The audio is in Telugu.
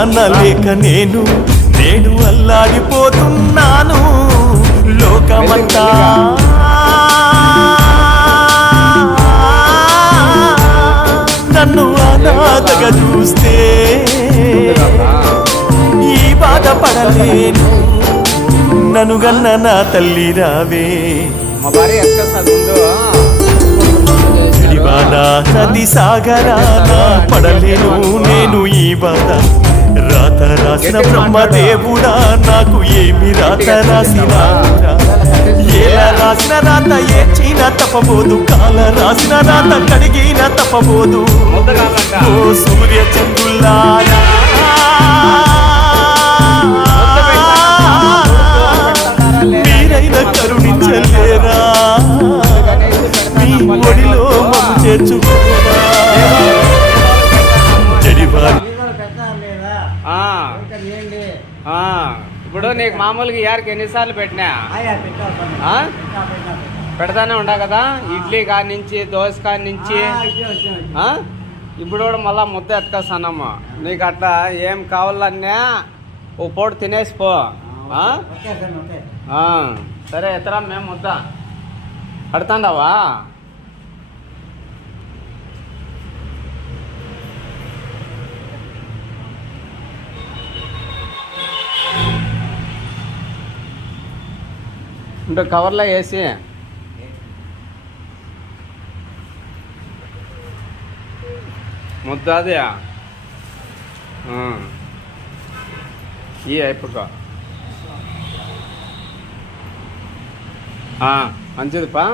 నాన్న లేక నేను అల్లాడిపోతున్నాను. లోకమంతా నన్ను అనాథగా చూస్తే ఈ బాధపడలేను. నన్ను గన్న నా తల్లి రావే. నది సాగరాన పడలేను నేను ఈ బాధ. రాత రాసిన బ్రహ్మదేవుడా నాకు ఏమి రాత రాసినా. ఎలా రాసిన రాత ఏడ్చిన తప్పబోదు, కాల రాసిన రాత కడిగిన తప్పబోదు. ఓ సూర్య చంద్రులారా మీరైన కరుణించలేరా, మీ ఒడిలో మమ్ము చేర్చుకోరా. ఇప్పుడు నీకు మామూలుగా ఇయర్కి ఎన్నిసార్లు పెట్టినా పెడతానే ఉంటా కదా. ఇడ్లీ కాడి నుంచి దోశ కాడి నుంచి ఇప్పుడు కూడా మళ్ళా ముద్ద ఎత్తుకొస్తానమ్మా. నీకు అట్లా ఏం కావాలన్నా ఓ పూట తినేసిపో. సరే ఎత్తరా మేము ముద్ద పడుతుండవా. అంటే కవర్లో వేసి ముద్ద అది ఈ అయిపోక మంచిది పా.